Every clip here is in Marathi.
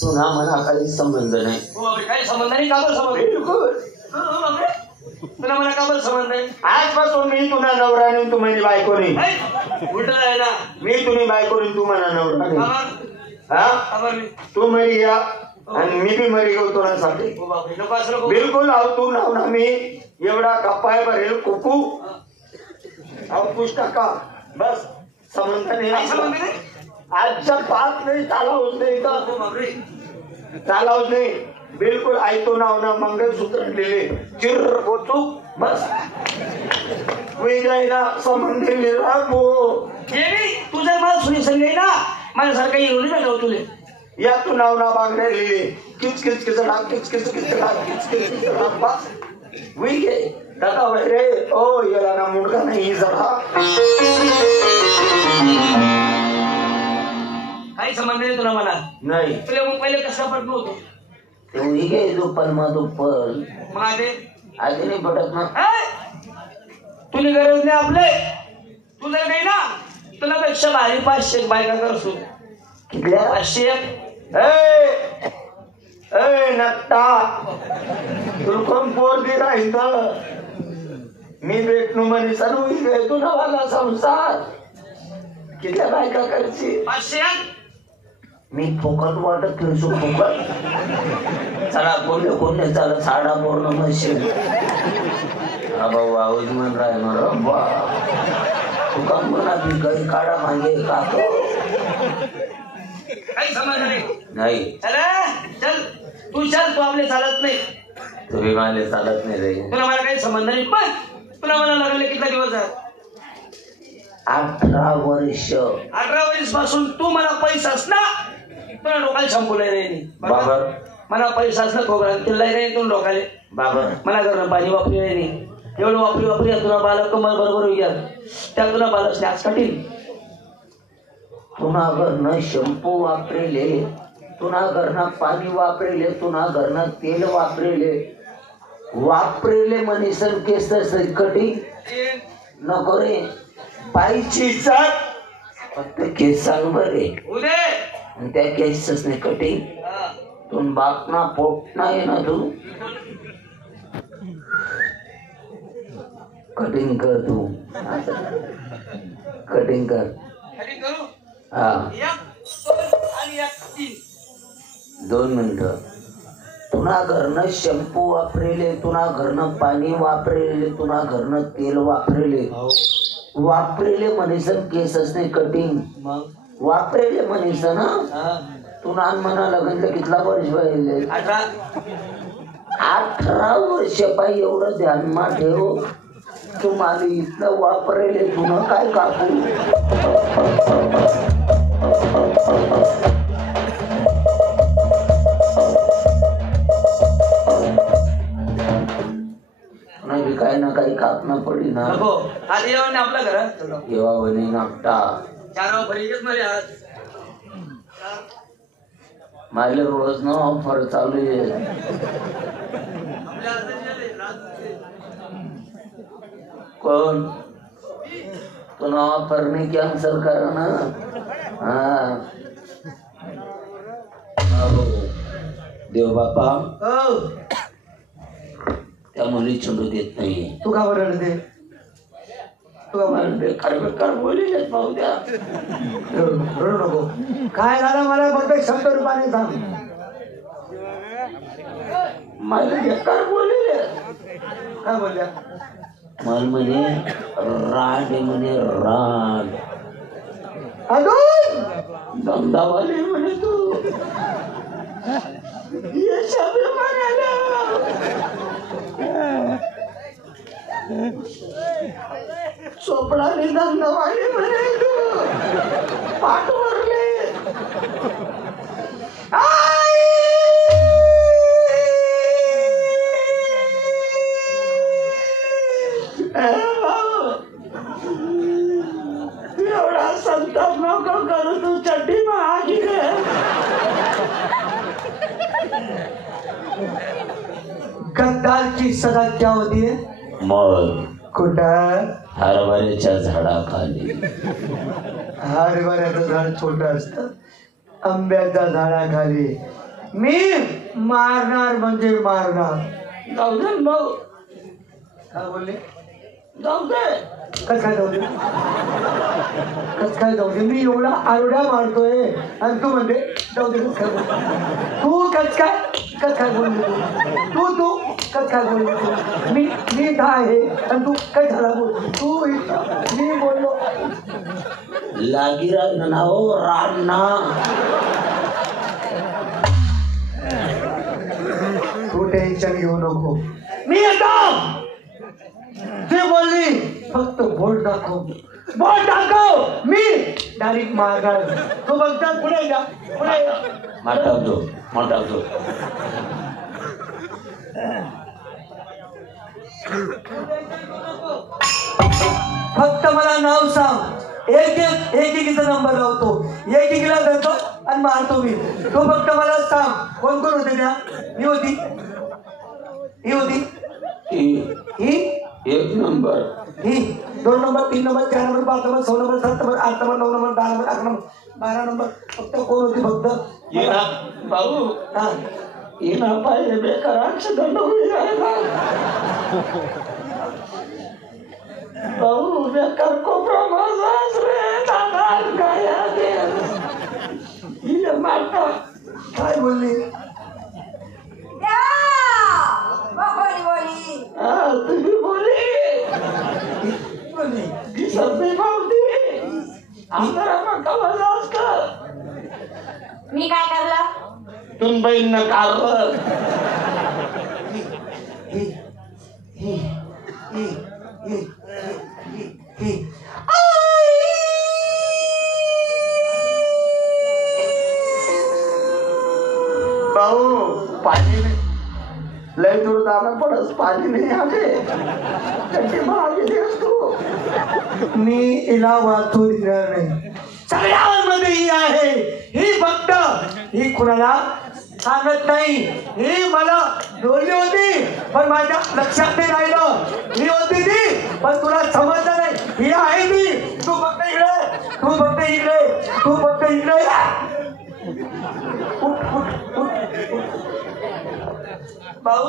तुला मला काही संबंध नाही. काही संबंध नाही. का बरं संबंध? बिलकुल. तुला मला का बरं संबंध नाही? आजपासून मी तुला नवरा नाही, तू माझी बायको नाही. उलट आहे ना. मी तुम्ही बायको नाही, तू मला नवरा नाही. हा, तू मरी या आणि मी बी मरी गेलो तुझ्यासाठी. बिलकुल. अहो तू नाव ना मी एवढा कपाय भरेल कुकू. अहो पुष्टा का बस संबंध नाही. आजच्या पाच नाही, चालावच नाही का? चालावच नाही. बिलकुल. आई तो नाव ना मंगळसूत्र लिहिले चिर पोचू बस वेगळा संबंध राखो. तू जर मला सुनी संगे ना माझ्यासारखा हिरोनी भेटावं तुले. या तू नाव ना मागण्या लिहिले किच किच किचडा किच किच किचडा किच किच किचडा बस वेगे दादा रे. ओ याला ना मुंडका नाही जरा. काही संबंध नाही तुला मला. नाही. तुला मग पहिले कसा पडलो होतो? तेवढी घे दुप्पल मग दुप्पल. मग आधी नाही पडत ना. तुला गरज नाही आपले. तुला नाही ना. तुला पेक्षा भारी 500 बायका करसू. कितल्या? 500. नट्टा तुला कोण पोरगी राहित मी भेटणू म्हणे सर्व तू नवाला संसार कितल्या बायका करची? 500. मी फुकट वाटत फिरसू फुकट. चला कोणी कोणी चला साडा पूर्ण मशीन. हा भाऊ आवाज म्हण राय बा तुका म्हणा बी काही काढा मागे का काही समज नाही. चल तू चल. तू आपले चालत नाही. तुम्ही माले चालत नाही रे. तुला मला काही संबंध नाही. पण तुला मला लागले किती दिवस आहे? 18 वर्ष. 18 वर्ष पासून तू मला पैसाच ना. तुला डोकायला शंपूला नाही. बाबर मला पैसा असला खोबरा तिला नाही. तुला डोकाले बाबर मला घरनं पाणी वापरी नाही. एवढं वापरी तुला बालक कमल बरोबर घ्या. त्या तुला बालच नाही आज कठीण. तुना घरनं शॅम्पू वापरेले, तुना घरनं पाणी वापरेले, तुना घरनं तेल वापरेले मनीसन केस कटिंग नको रे. पायची चाट फक्त केसांवर रे. आणि त्या केसच नाही कटिंग. तुम बापना पोट नाही ना तू कटिंग कर. तू कटिंग कर. हा 2 मिनिटं. तुना घरनं शॅम्पू वापरेले, तुना घरनं पाणी वापरेले, तुना घरनं तेल वापरेले मनीसन केसच नाही कटिंग वापरेले मनीसन. तुना म्हणा लग्न कितला वर्ष पाहिले? 18 वर्ष पाहिजे. एवढं ध्यान मा ठेव. तुम्हाला इथलं वापरेले तुला काय कापू. काही ना काही कापणं पडी ना. आधी येवा ना आपल्या घरात येवा बनी नापटा 4 भरीच मला आज माझे रोज ना ऑफर चालू आहे. कोण तुला ऑफर नाही कॅन्सल करा ना. हा देव बापा त्या मुली चंडू देत नाही. तू का बरं दे? तू का बेकार बोलले पाहू द्या. रडू नको. काय झालं मला फक्त 100 रुपयाने सांग. मला बेकार बोलले. काय बोलल्या? मला म्हणे राड म्हणे राड. अजून धंदावाले म्हणे तू चोपडाने धंदावाले म्हणे तू पाठ भरले. एवढा संताप नको करू. तू चड्डी महागी गद्दार की सजा क्या होती है? मग कुठं? हरभऱ्याच्या झाडाखाली. हरभऱ्याचं झाड छोटं असतं. आंब्याच्या झाडाखाली मी मारणार म्हणजे मारणार. जाऊ दे ना भाऊ, काय बोलले? जाऊ दे. कस काय जाऊ दे? कस काय जाऊ दे? मी एवढा आरड्या मारतोय आणि तू म्हणते जाऊ दे. कस काय बोल? तू कस काय बोलली? तू कस काय बोलली? मी इथं आहे आणि तू काय झाला बोल? तू मी बोललो लागी राहणं हो राणा. तू टेन्शन घेऊ नको. मी येतो. ते बोलली फक्त बोट दाखव. मी डायरेक्ट मारणार. तू बघता पुढे जा, पुढे जा. माटावतो. फक्त मला नाव सांग. एकेकीचा नंबर लावतो, एकेकीला धरतो आणि मारतो मी. तू फक्त मला सांग कोण कोण होते त्या? ही होती, ही होती, ही 1 नंबर, ही 2 number, 3 number, 4 number, 5 number, 6 number, 7 number, 8 number, 9 number, 10 number, 11 number, 12 number. फक्त कोण होती? फक्त ये ना भाऊ. हा, ये ना पाहिजे बेकार ऍक्सिडेंट होईल भाऊ. बेकार कोपरा माझाच रे दादा. काय हिला मारता. काय बोलली? तुम्ही बोली दिसत नाही भावती. आंधळा कवाला असत. मी काय करलं? तुम बहीण कारलं. भाऊ पाणी नाही, लय दूर जाणं पडत. पाणी नाही आले त्याची मागे देतो. मी हिला वाचू देणार नाही. सगळ्यांमध्ये ही आहे. ही फक्त ही कुणाला सांगत नाही. ही मला बोलली होती पण माझ्या लक्षात नाही राहिलं. ही होती ती पण तुला समजलं नाही. ही आहे ती. तू फक्त इकडे, तू फक्त इकडे, तू फक्त इकडे. भाऊ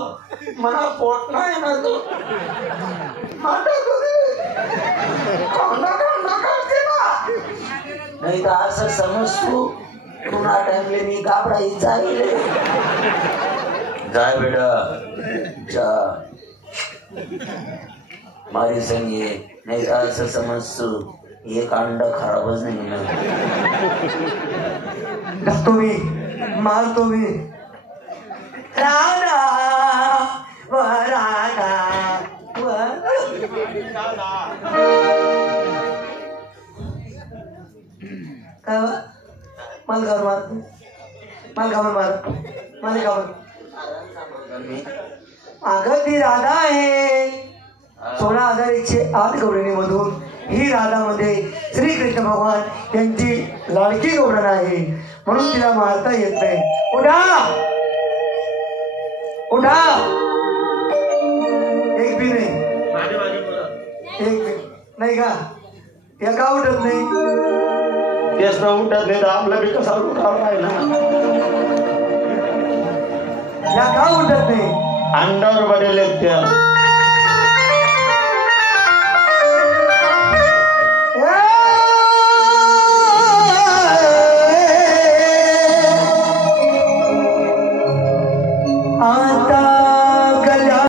मला पोट नाही ना तू. नाही तर असं समज तू पुन्हा टाइमले मी गाबडा जाईल. जाय बेटा जा मारी संग ये. नाही तर असं समज तू एक अंडा खराबच नाही ना. धरतो मी, मारतो मी. राधा व राधा मला घर मार, मला गावर मार, मला गावर. अगं ती राधा आहे. 16,108 गौरणीमधून ही राधामध्ये श्रीकृष्ण भगवान यांची लाडकी गौरण आहे म्हणून तिला मारता येत नाही. उठा उठा. एक बी नाही, एक बी नाही का? या का उठत नाही? तेच ना उठत नाही तर आपलं बी कसा उठावं राहिला. या का उठत नाही? अंडावर बदलले त्या